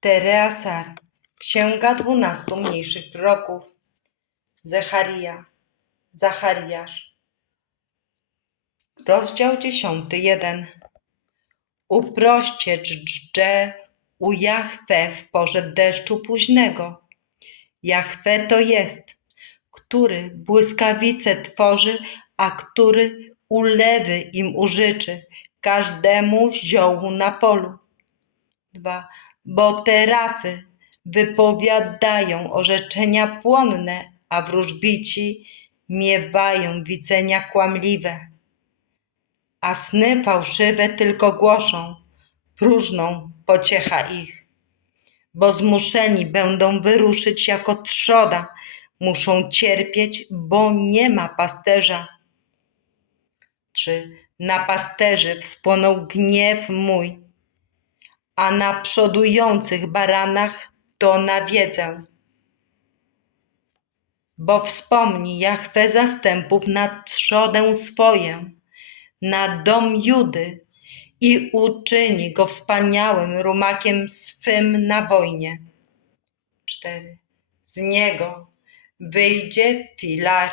Tereasar, Księga dwunastu mniejszych proroków, Zecharia, Zachariasz, rozdział dziesiąty, jeden. Uproście dżdże u Jahwe w porze deszczu późnego. Jahwe to jest, który błyskawice tworzy, a który ulewy im użyczy, każdemu ziołu na polu. 2. Bo te rafy wypowiadają orzeczenia płonne, a wróżbici miewają widzenia kłamliwe. A sny fałszywe tylko głoszą, próżną pociecha ich. Bo zmuszeni będą wyruszyć jako trzoda, muszą cierpieć, bo nie ma pasterza. 3. Na pasterzy wspłonął gniew mój, a na przodujących baranach to nawiedzę. Bo wspomni Jahwe zastępów na trzodę swoję, na dom Judy i uczyni go wspaniałym rumakiem swym na wojnie. 4. Z niego wyjdzie filar,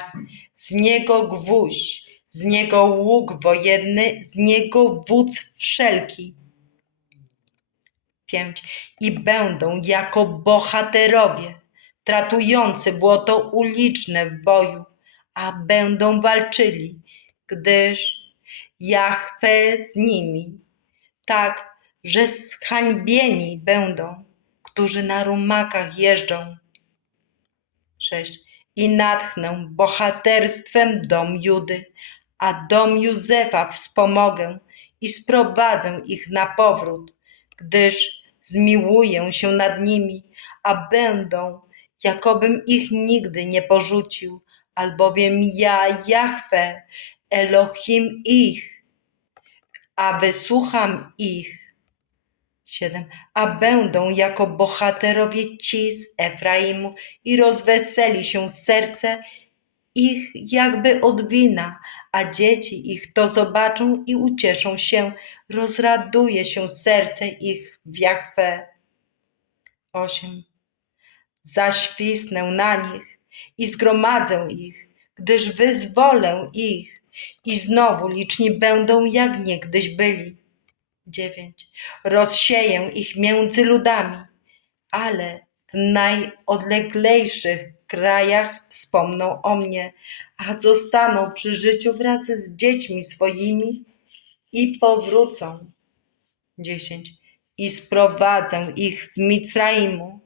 z niego gwóźdź, z niego łuk wojenny, z niego wódz wszelki. 5. I będą jako bohaterowie, tratujący błoto uliczne w boju, a będą walczyli, gdyż Jahwe z nimi, tak, że zhańbieni będą, którzy na rumakach jeżdżą. 6. I natchnę bohaterstwem dom Judy, a dom Józefa wspomogę i sprowadzę ich na powrót, gdyż zmiłuję się nad nimi, a będą, jakobym ich nigdy nie porzucił, albowiem ja, Jahwe, Elohim ich, a wysłucham ich. 7. A będą jako bohaterowie ci z Efraimu i rozweseli się serce ich jakby od wina, a dzieci ich to zobaczą i ucieszą się, rozraduje się serce ich w Jahwe. 8. Zaświsnę na nich i zgromadzę ich, gdyż wyzwolę ich i znowu liczni będą jak niegdyś byli. 9. Rozsieję ich między ludami, ale w najodleglejszych krajach wspomną o mnie, a zostaną przy życiu wraz z dziećmi swoimi i powrócą. 10. I sprowadzę ich z Micraimu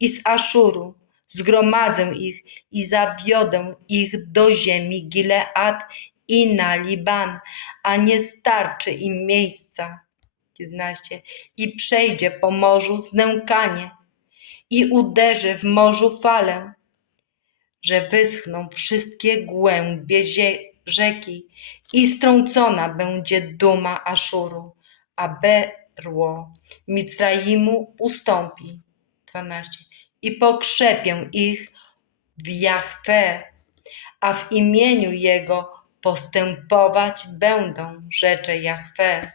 i z Aszuru, zgromadzę ich i zawiodę ich do ziemi Gilead i na Liban, a nie starczy im miejsca. 11. I przejdzie po morzu znękanie i uderzy w morzu falę, że wyschną wszystkie głębie rzeki i strącona będzie duma Aszuru, a berło Micraimu ustąpi. 12. I pokrzepię ich w Jahwe, a w imieniu Jego postępować będą, rzecze Jahwe.